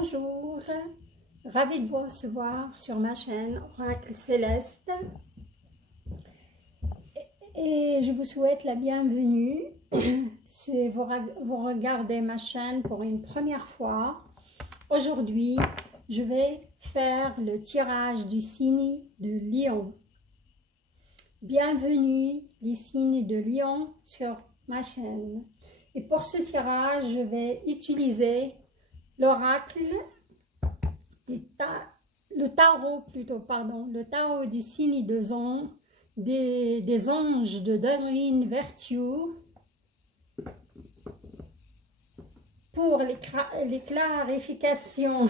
Bonjour, ravie de vous recevoir sur ma chaîne Oracle Céleste et je vous souhaite la bienvenue. Si vous regardez ma chaîne pour une première fois, aujourd'hui je vais faire le tirage du signe de Lion. Bienvenue les signes de Lion sur ma chaîne. Et pour ce tirage, je vais utiliser l'oracle, le tarot des signes des anges de Doreen Virtue pour les clarifications.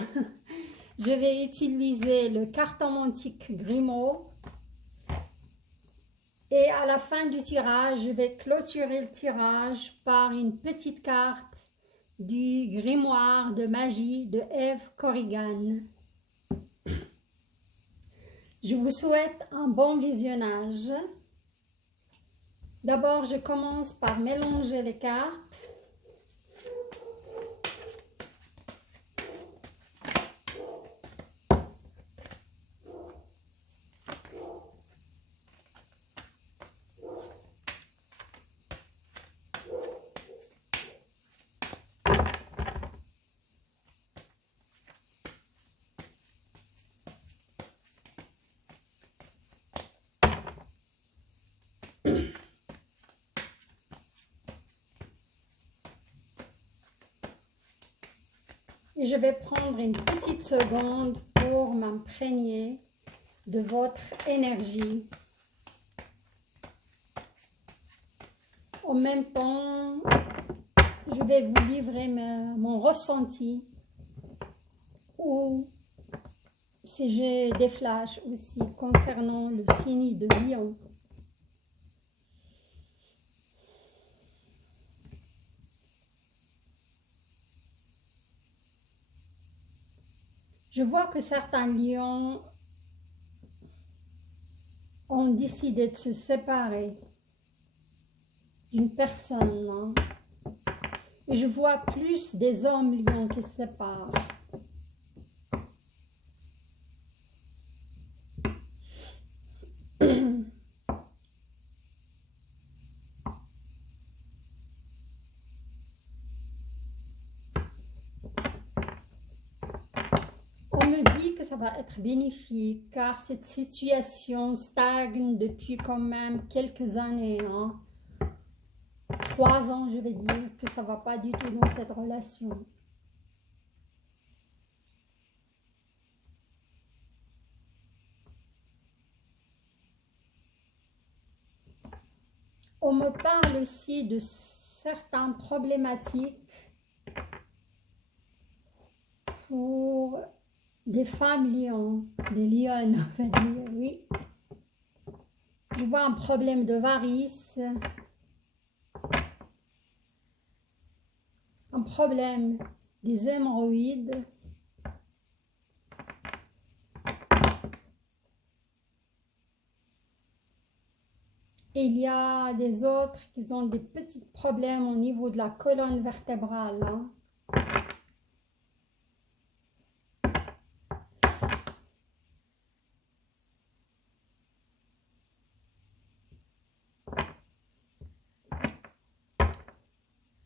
Je vais utiliser le cartomantique Grimaud. Et à la fin du tirage, je vais clôturer le tirage par une petite carte du grimoire de magie de Eve Corrigan. Je vous souhaite un bon visionnage. D'abord, je commence par mélanger les cartes. Et je vais prendre une petite seconde pour m'imprégner de votre énergie. En même temps, je vais vous livrer mon ressenti ou si j'ai des flashs aussi concernant le signe de Lion. Je vois que certains lions ont décidé de se séparer d'une personne. Hein. Et je vois plus des hommes lions qui se séparent. On me dit que ça va être bénéfique car cette situation stagne depuis quand même quelques années. Hein. 3 ans, je vais dire que ça ne va pas du tout dans cette relation. On me parle aussi de certaines problématiques pour des femmes lions, des lionnes, on va dire, oui. Je vois un problème de varice, un problème des hémorroïdes, et il y a des autres qui ont des petits problèmes au niveau de la colonne vertébrale. Hein.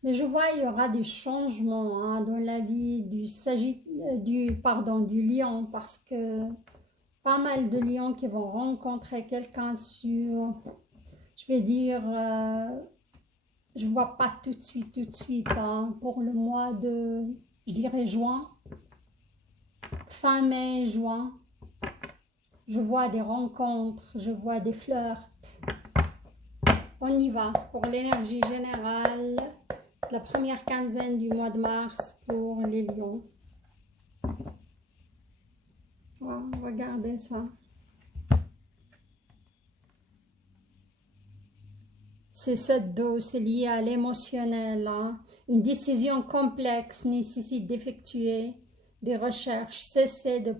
Mais je vois il y aura des changements hein, dans la vie du lion parce que pas mal de lions qui vont rencontrer quelqu'un sur, je vais dire, je vois pas tout de suite hein, pour le mois de, je dirais juin, fin mai, juin. Je vois des rencontres, je vois des flirts. On y va pour l'énergie générale. La première quinzaine du mois de mars pour les lions. Oh, regardez ça. C'est cette dose, c'est lié à l'émotionnel. Hein. Une décision complexe nécessite d'effectuer des recherches. Cessez de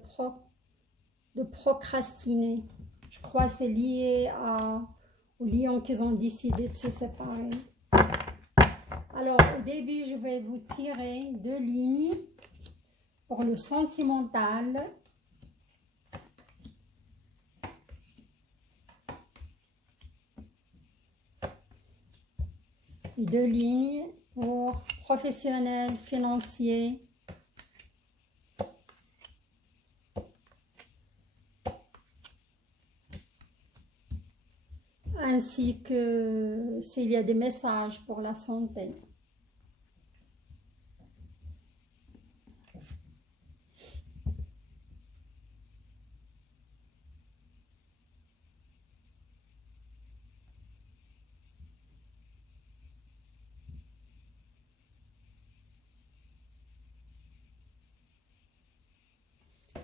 procrastiner. Je crois que c'est lié aux lions qui ont décidé de se séparer. Alors, au début, je vais vous tirer 2 lignes Pour le sentimental, et 2 lignes pour professionnel, financier. Ainsi que s'il y a des messages pour la santé.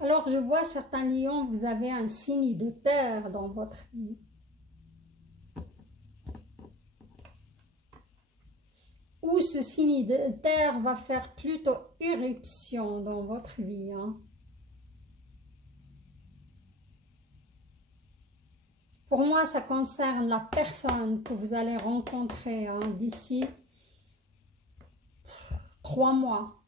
Alors, je vois certains lions, vous avez un signe de terre dans votre vie. Ou ce signe de terre va faire plutôt éruption dans votre vie. Hein. Pour moi, ça concerne la personne que vous allez rencontrer hein, d'ici 3 mois.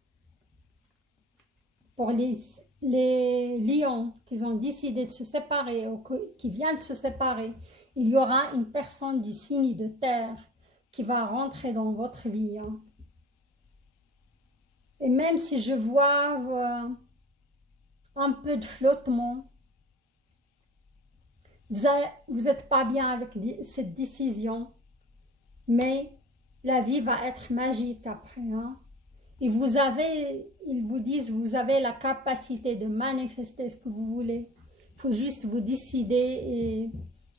Pour les lions qui ont décidé de se séparer ou qui viennent de se séparer, il y aura une personne du signe de terre qui va rentrer dans votre vie. Hein. Et même si je vois un peu de flottement, vous n'êtes pas bien avec cette décision, mais la vie va être magique après. Hein. Et ils vous disent, vous avez la capacité de manifester ce que vous voulez. Il faut juste vous décider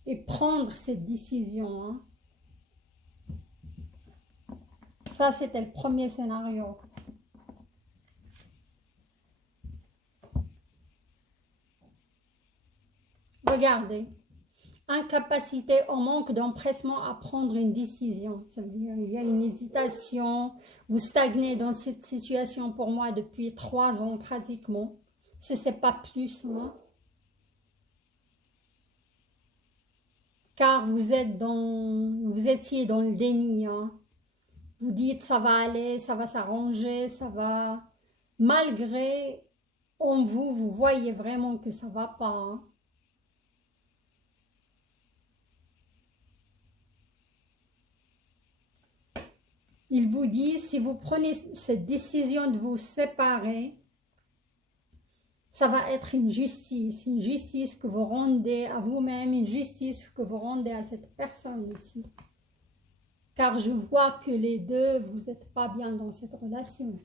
et prendre cette décision. Hein. Ça, c'était le premier scénario. Regardez. Incapacité au manque d'empressement à prendre une décision. Ça veut dire qu'il y a une hésitation. Vous stagnez dans cette situation pour moi depuis 3 ans pratiquement. Si ce n'est pas plus. Hein. Car vous étiez dans le déni. Hein. Vous dites ça va aller, ça va s'arranger, ça va... Malgré en vous, vous voyez vraiment que ça ne va pas. Hein. Il vous dit, si vous prenez cette décision de vous séparer, ça va être une justice que vous rendez à vous-même, une justice que vous rendez à cette personne aussi. Car je vois que les deux, vous n'êtes pas bien dans cette relation.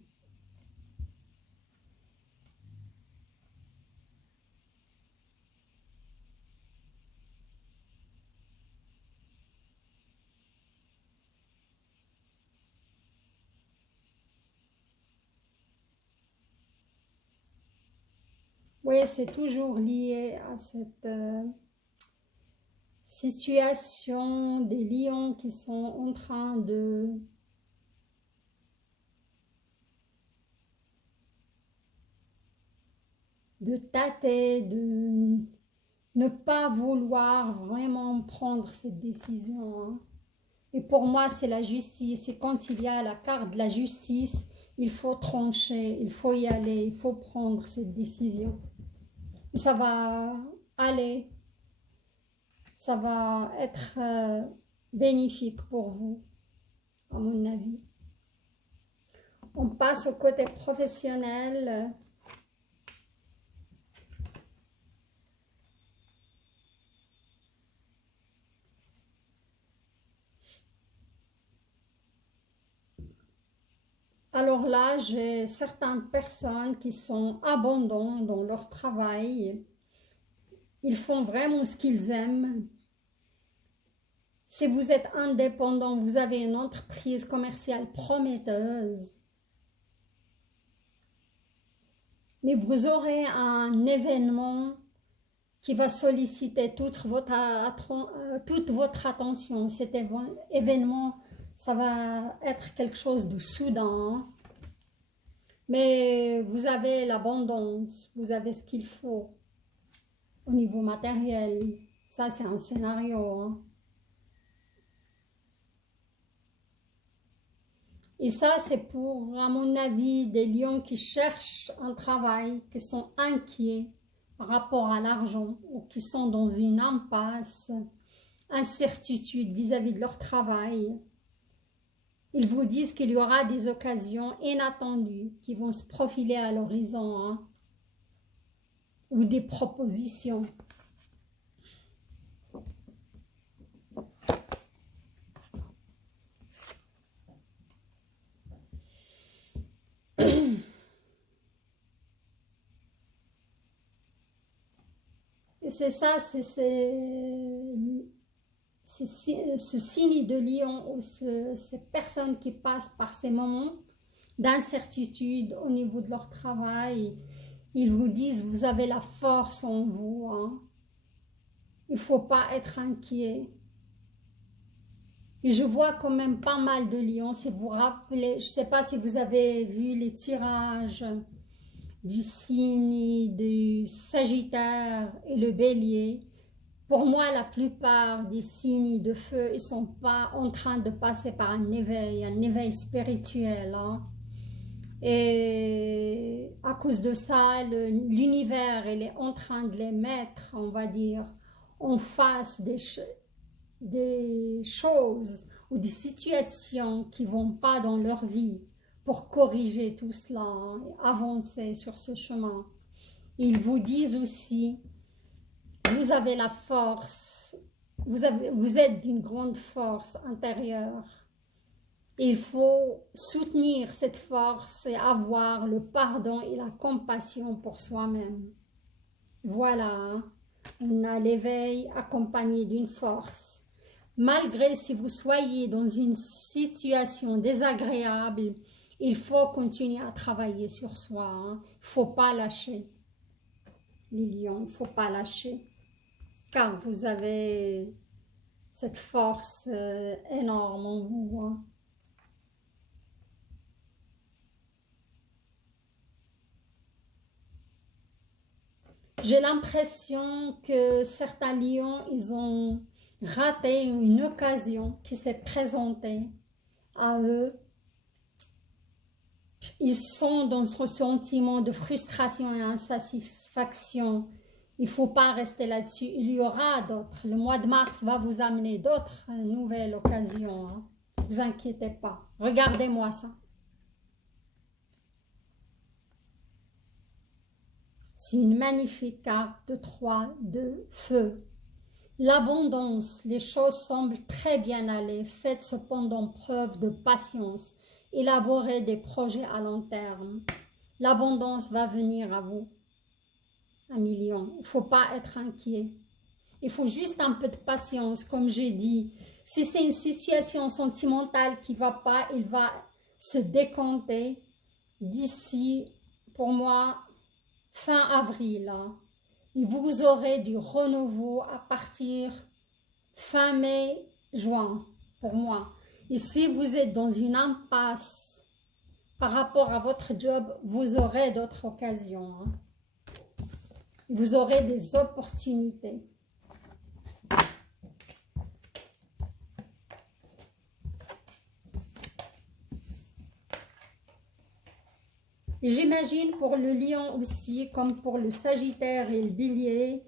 Oui, c'est toujours lié à cette situation des lions qui sont en train de tâter, de ne pas vouloir vraiment prendre cette décision. Hein. Et pour moi, c'est la justice. Et quand il y a la carte de la justice, il faut trancher, il faut y aller, il faut prendre cette décision. Et ça va aller, ça va être bénéfique pour vous, à mon avis. On passe au côté professionnel. Alors là, j'ai certaines personnes qui sont abondantes dans leur travail. Ils font vraiment ce qu'ils aiment. Si vous êtes indépendant, vous avez une entreprise commerciale prometteuse. Mais vous aurez un événement qui va solliciter toute votre attention. Cet événement, ça va être quelque chose de soudain. Mais vous avez l'abondance, vous avez ce qu'il faut au niveau matériel. Ça, c'est un scénario. Hein. Et ça, c'est pour, à mon avis, des lions qui cherchent un travail, qui sont inquiets par rapport à l'argent ou qui sont dans une impasse, incertitude vis-à-vis de leur travail. Ils vous disent qu'il y aura des occasions inattendues qui vont se profiler à l'horizon, hein, ou des propositions. Et c'est ça, c'est ce signe de lion ou ces personnes qui passent par ces moments d'incertitude au niveau de leur travail, ils vous disent, vous avez la force en vous, hein. Il ne faut pas être inquiet. Et je vois quand même pas mal de lions, si vous vous rappelez, je ne sais pas si vous avez vu les tirages du signe du Sagittaire et le Bélier. Pour moi, la plupart des signes de feu, ils ne sont pas en train de passer par un éveil spirituel, hein. Et à cause de ça, l'univers, il est en train de les mettre, on va dire, en face des choses ou des situations qui ne vont pas dans leur vie pour corriger tout cela, hein, et avancer sur ce chemin. Ils vous disent aussi, vous avez la force, vous êtes d'une grande force intérieure. Il faut soutenir cette force et avoir le pardon et la compassion pour soi-même. Voilà, hein. On a l'éveil accompagné d'une force. Malgré si vous soyez dans une situation désagréable, il faut continuer à travailler sur soi, hein. Il ne faut pas lâcher. Les lions, il ne faut pas lâcher. Car vous avez cette force énorme en vous, hein. J'ai l'impression que certains lions, ils ont raté une occasion qui s'est présentée à eux. Ils sont dans ce sentiment de frustration et insatisfaction. Il ne faut pas rester là-dessus. Il y aura d'autres. Le mois de mars va vous amener d'autres nouvelles occasions, hein. Ne vous inquiétez pas. Regardez-moi ça. C'est une magnifique carte de 3 de feu. L'abondance, les choses semblent très bien aller. Faites cependant preuve de patience. Élaborez des projets à long terme. L'abondance va venir à vous, un million. Il ne faut pas être inquiet. Il faut juste un peu de patience, comme j'ai dit. Si c'est une situation sentimentale qui ne va pas, il va se décompter d'ici, pour moi, fin avril, hein. Et vous aurez du renouveau à partir fin mai, juin, pour moi. Et si vous êtes dans une impasse par rapport à votre job, vous aurez d'autres occasions, hein. Vous aurez des opportunités. Et j'imagine pour le lion aussi, comme pour le Sagittaire et le Bélier,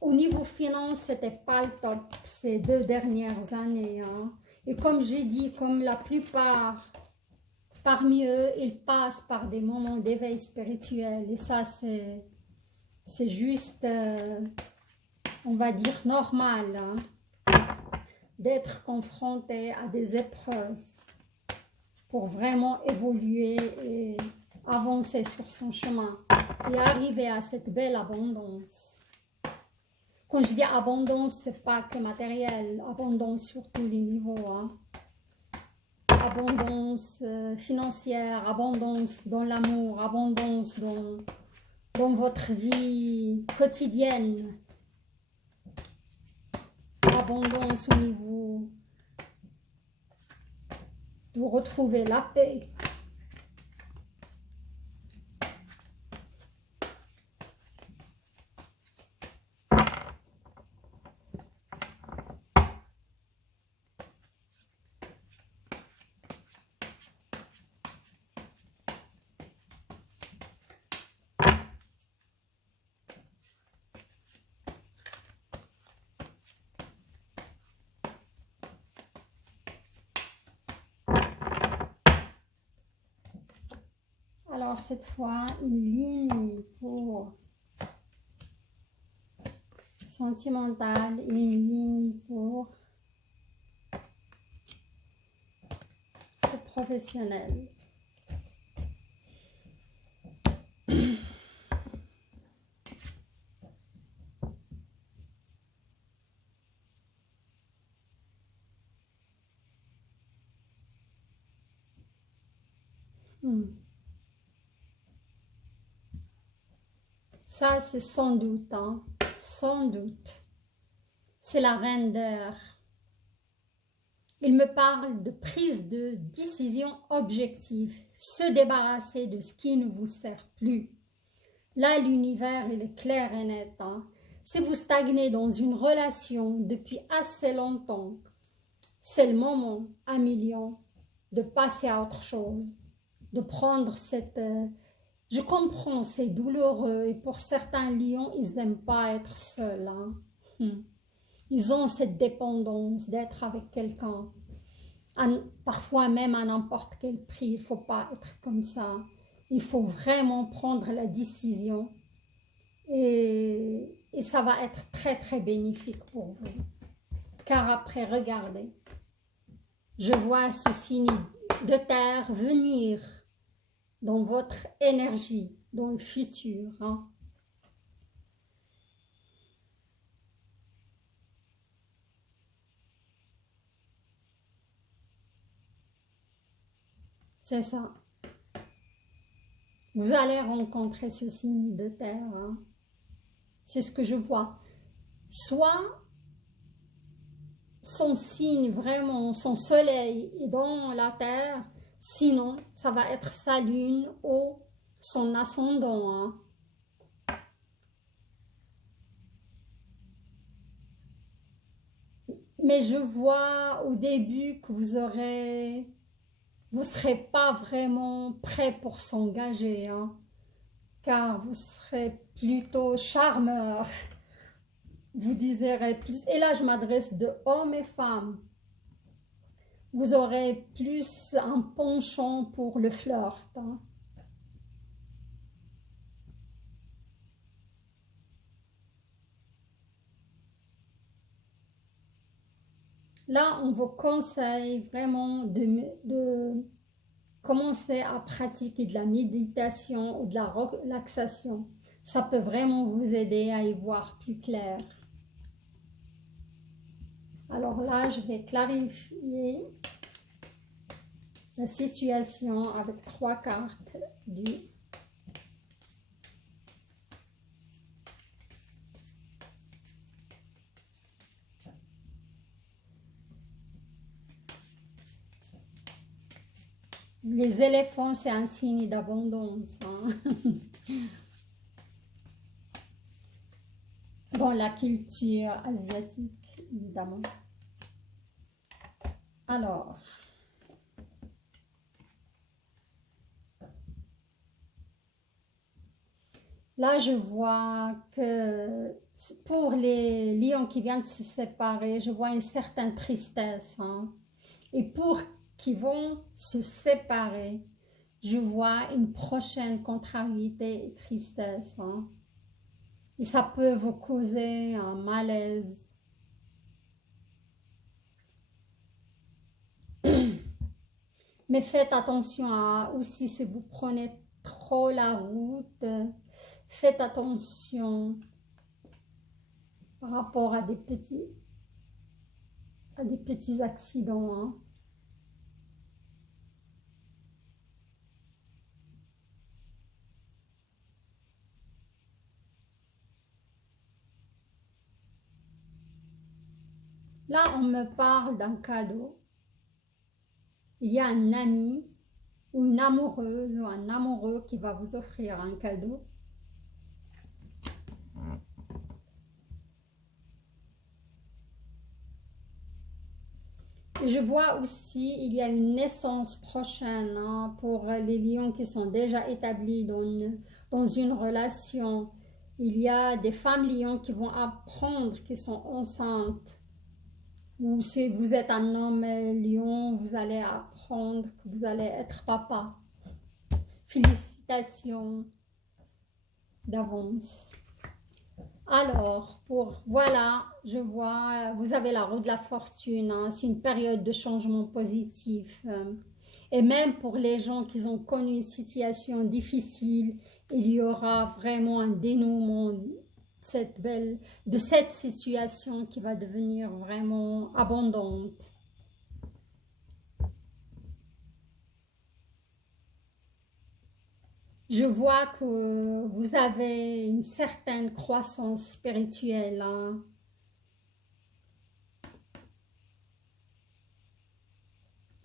au niveau finance, c'était pas le top ces 2 dernières années, hein. Et comme j'ai dit, comme la plupart parmi eux, ils passent par des moments d'éveil spirituel. Et ça, c'est juste, on va dire, normal, hein, d'être confronté à des épreuves pour vraiment évoluer et avancer sur son chemin et arriver à cette belle abondance. Quand je dis abondance, ce n'est pas que matériel, abondance sur tous les niveaux, hein. Abondance financière, abondance dans l'amour, abondance dans votre vie quotidienne, abondance au niveau de retrouver la paix. Alors, cette fois, une ligne pour sentimental et une ligne pour le professionnel. Ça, c'est sans doute, hein? Sans doute. C'est la reine d'air. Il me parle de prise de décision objective, se débarrasser de ce qui ne vous sert plus. Là, l'univers, il est clair et net. Hein? Si vous stagnez dans une relation depuis assez longtemps, c'est le moment, à million, de passer à autre chose, de prendre cette... je comprends, c'est douloureux et pour certains lions, ils n'aiment pas être seuls. Hein? Ils ont cette dépendance d'être avec quelqu'un. Parfois même à n'importe quel prix, il ne faut pas être comme ça. Il faut vraiment prendre la décision et ça va être très très bénéfique pour vous. Car après, regardez, je vois ce signe de terre venir dans votre énergie, dans le futur. Hein. C'est ça. Vous allez rencontrer ce signe de terre. Hein. C'est ce que je vois. Soit son signe, vraiment, son soleil est dans la terre, sinon, ça va être sa lune ou son ascendant. Hein. Mais je vois au début que vous ne serez pas vraiment prêt pour s'engager, hein, car vous serez plutôt charmeur. Vous désirez plus, et là je m'adresse de hommes et femmes, vous aurez plus un penchant pour le flirt. Hein. Là, on vous conseille vraiment de commencer à pratiquer de la méditation ou de la relaxation. Ça peut vraiment vous aider à y voir plus clair. Alors là, je vais clarifier la situation avec 3 cartes du les éléphants, c'est un signe d'abondance. Hein? Dans la culture asiatique, évidemment. Alors, là, je vois que pour les lions qui viennent de se séparer, je vois une certaine tristesse. Hein? Et pour qui vont se séparer, je vois une prochaine contrariété et tristesse. Hein? Et ça peut vous causer un malaise. Mais faites attention à aussi si vous prenez trop la route, faites attention par rapport à des petits accidents. Hein. Là, on me parle d'un cadeau. Il y a un ami ou une amoureuse ou un amoureux qui va vous offrir un cadeau. Je vois aussi, il y a une naissance prochaine hein, pour les lions qui sont déjà établis dans une relation. Il y a des femmes lions qui vont apprendre qu'ils sont enceintes. Ou si vous êtes un homme lion, vous allez apprendre que vous allez être papa. Félicitations. félicitations d'avance. Alors, voilà, je vois, vous avez la roue de la fortune, hein, c'est une période de changement positif. Et même pour les gens qui ont connu une situation difficile, il y aura vraiment un dénouement de cette situation qui va devenir vraiment abondante. Je vois que vous avez une certaine croissance spirituelle, hein.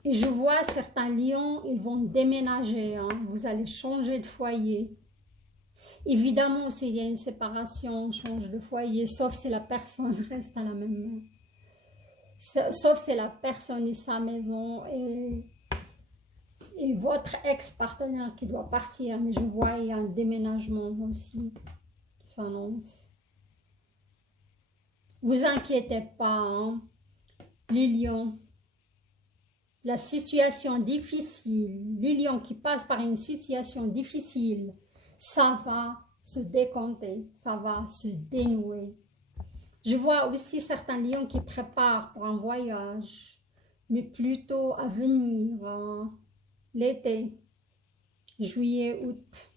Et je vois certains lions, ils vont déménager, hein. Vous allez changer de foyer. Évidemment, s'il y a une séparation, on change de foyer, sauf si la personne reste à la même. Sauf si la personne et sa maison et votre ex-partenaire qui doit partir. Mais je vois il y a un déménagement aussi qui s'annonce. Vous inquiétez pas, hein, les lions. La situation difficile, les lions qui passent par une situation difficile, ça va se décompter, ça va se dénouer. Je vois aussi certains lions qui préparent pour un voyage, mais plutôt à venir, hein, l'été, juillet, août.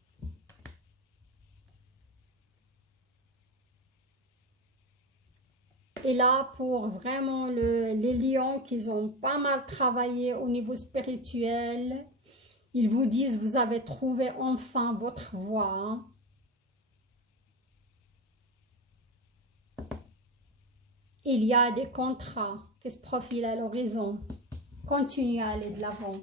Et là, pour vraiment les lions qui ont pas mal travaillé au niveau spirituel, ils vous disent, vous avez trouvé enfin votre voie, hein. Il y a des contrats qui se profilent à l'horizon. Continuez à aller de l'avant.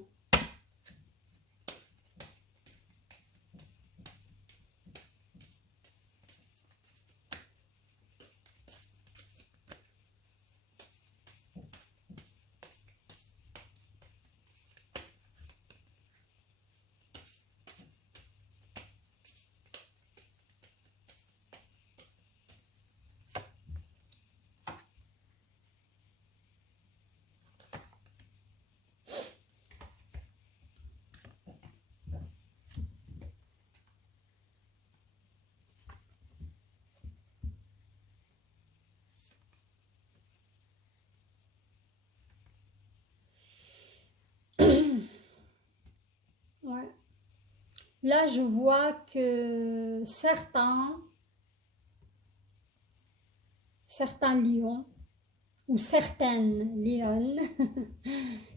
Ouais. Là, je vois que certains lions ou certaines lionnes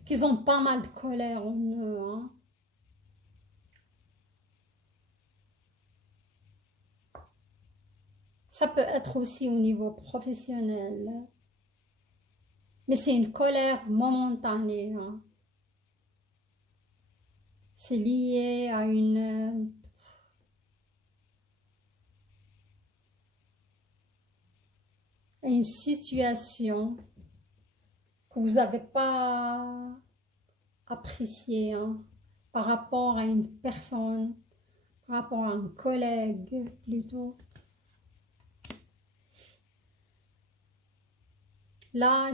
qui ont pas mal de colère en eux, hein. Ça peut être aussi au niveau professionnel, mais c'est une colère momentanée, hein. C'est lié à une situation que vous n'avez pas appréciée, hein, par rapport à une personne, par rapport à un collègue plutôt. Là,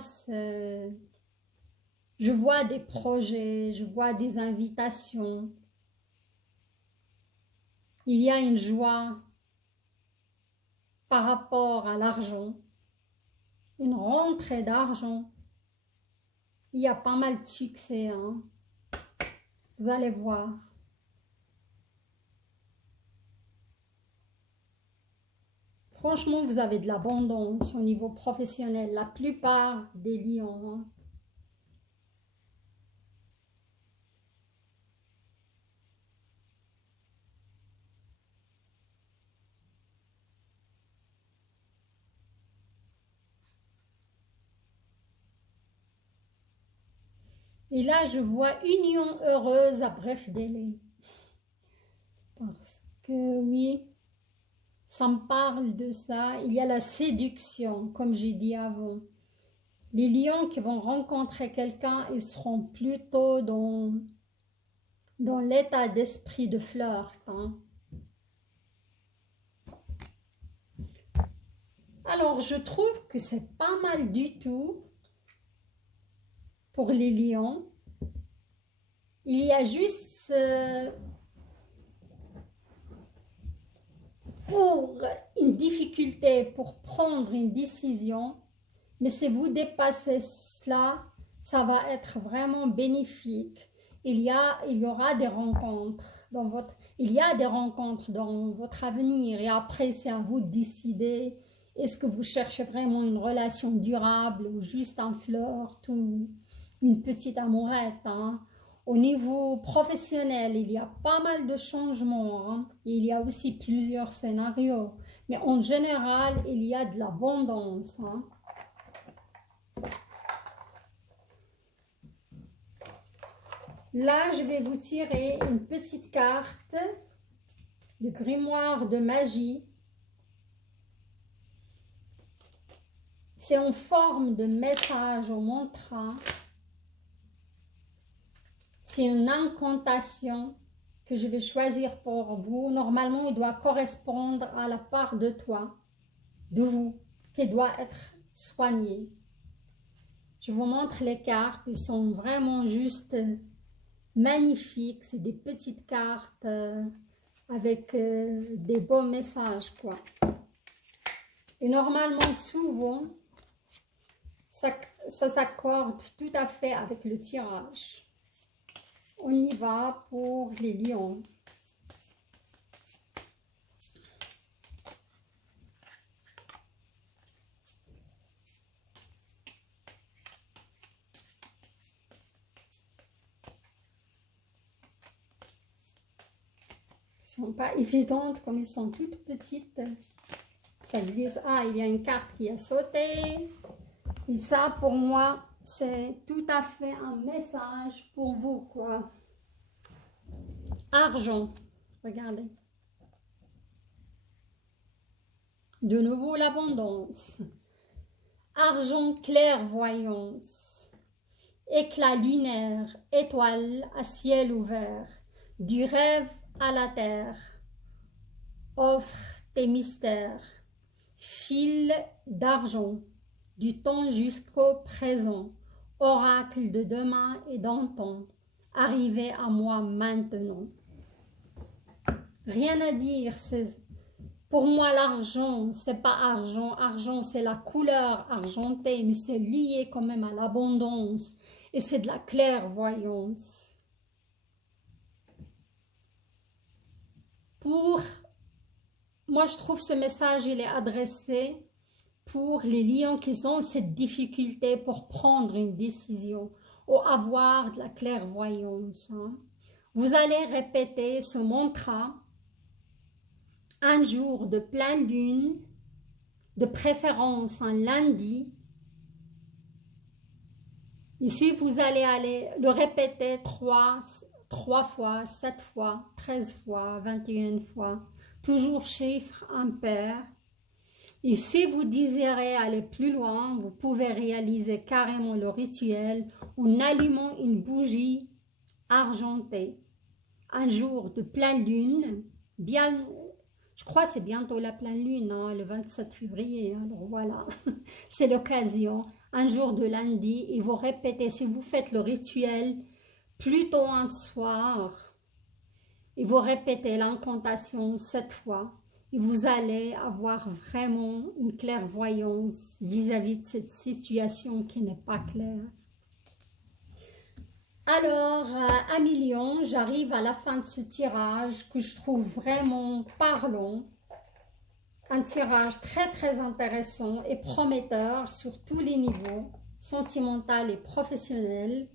je vois des projets, je vois des invitations. Il y a une joie par rapport à l'argent, une rentrée d'argent. Il y a pas mal de succès, hein. Vous allez voir. Franchement, vous avez de l'abondance au niveau professionnel, la plupart des lions, hein. Et là, je vois union heureuse à bref délai. Parce que oui, ça me parle de ça. Il y a la séduction, comme j'ai dit avant. Les lions qui vont rencontrer quelqu'un, ils seront plutôt dans l'état d'esprit de flirt, hein. Alors, je trouve que c'est pas mal du tout pour les lions. Il y a juste pour une difficulté, pour prendre une décision, mais si vous dépassez cela, ça va être vraiment bénéfique. Il y aura des rencontres il y a des rencontres dans votre avenir et après c'est à vous de décider est-ce que vous cherchez vraiment une relation durable ou juste un flirt ou une petite amourette. Hein. Au niveau professionnel, il y a pas mal de changements. Hein. Il y a aussi plusieurs scénarios. Mais en général, il y a de l'abondance. Hein. Là, je vais vous tirer une petite carte, le grimoire de magie. C'est en forme de message au mantra. C'est une incantation que je vais choisir pour vous. Normalement, il doit correspondre à la part de toi, de vous, qui doit être soignée. Je vous montre les cartes. Ils sont vraiment juste magnifiques. C'est des petites cartes avec des beaux messages, quoi. Et normalement, souvent, ça s'accorde tout à fait avec le tirage. On y va pour les lions. Elles ne sont pas évidentes comme ils sont toutes petites. Ça glisse. Ah, il y a une carte qui a sauté. Et ça, pour moi, c'est tout à fait un message pour vous, quoi. Argent, regardez. De nouveau, l'abondance. Argent, clairvoyance. Éclat lunaire, étoile à ciel ouvert. Du rêve à la terre. Offre tes mystères. Fil d'argent. Du temps jusqu'au présent. Oracle de demain et d'antan. Arrivé à moi maintenant. Rien à dire, pour moi l'argent, c'est pas argent, argent c'est la couleur argentée, mais c'est lié quand même à l'abondance et c'est de la clairvoyance. Moi je trouve ce message il est adressé pour les lions qui ont cette difficulté pour prendre une décision ou avoir de la clairvoyance. Hein. Vous allez répéter ce mantra un jour de pleine lune, de préférence un lundi. Ici, vous allez le répéter 3 fois, 7 fois, 13 fois, 21 fois, toujours chiffre impair. Et si vous désirez aller plus loin, vous pouvez réaliser carrément le rituel en allumant une bougie argentée. Un jour de pleine lune, je crois que c'est bientôt la pleine lune, hein, le 27 février, alors voilà, c'est l'occasion. Un jour de lundi, et vous répétez, si vous faites le rituel plutôt un soir, et vous répétez l'incantation 7 fois, et vous allez avoir vraiment une clairvoyance vis-à-vis de cette situation qui n'est pas claire. Alors, amis lions, j'arrive à la fin de ce tirage que je trouve vraiment parlant. Un tirage très très intéressant et prometteur sur tous les niveaux, sentimental et professionnel.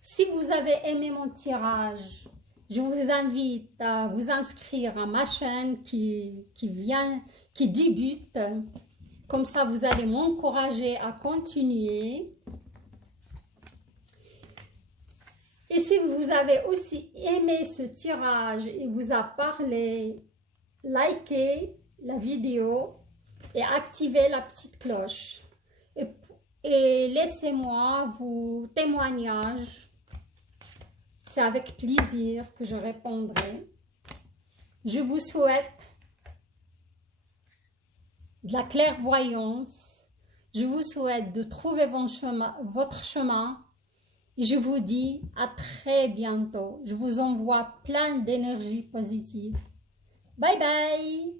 Si vous avez aimé mon tirage, je vous invite à vous inscrire à ma chaîne qui débute. Comme ça, vous allez m'encourager à continuer. Et si vous avez aussi aimé ce tirage et vous a parlé, likez la vidéo et activez la petite cloche. Et laissez-moi vos témoignages. C'est avec plaisir que je répondrai. Je vous souhaite de la clairvoyance. Je vous souhaite de trouver votre chemin. Et je vous dis à très bientôt. Je vous envoie plein d'énergie positive. Bye bye!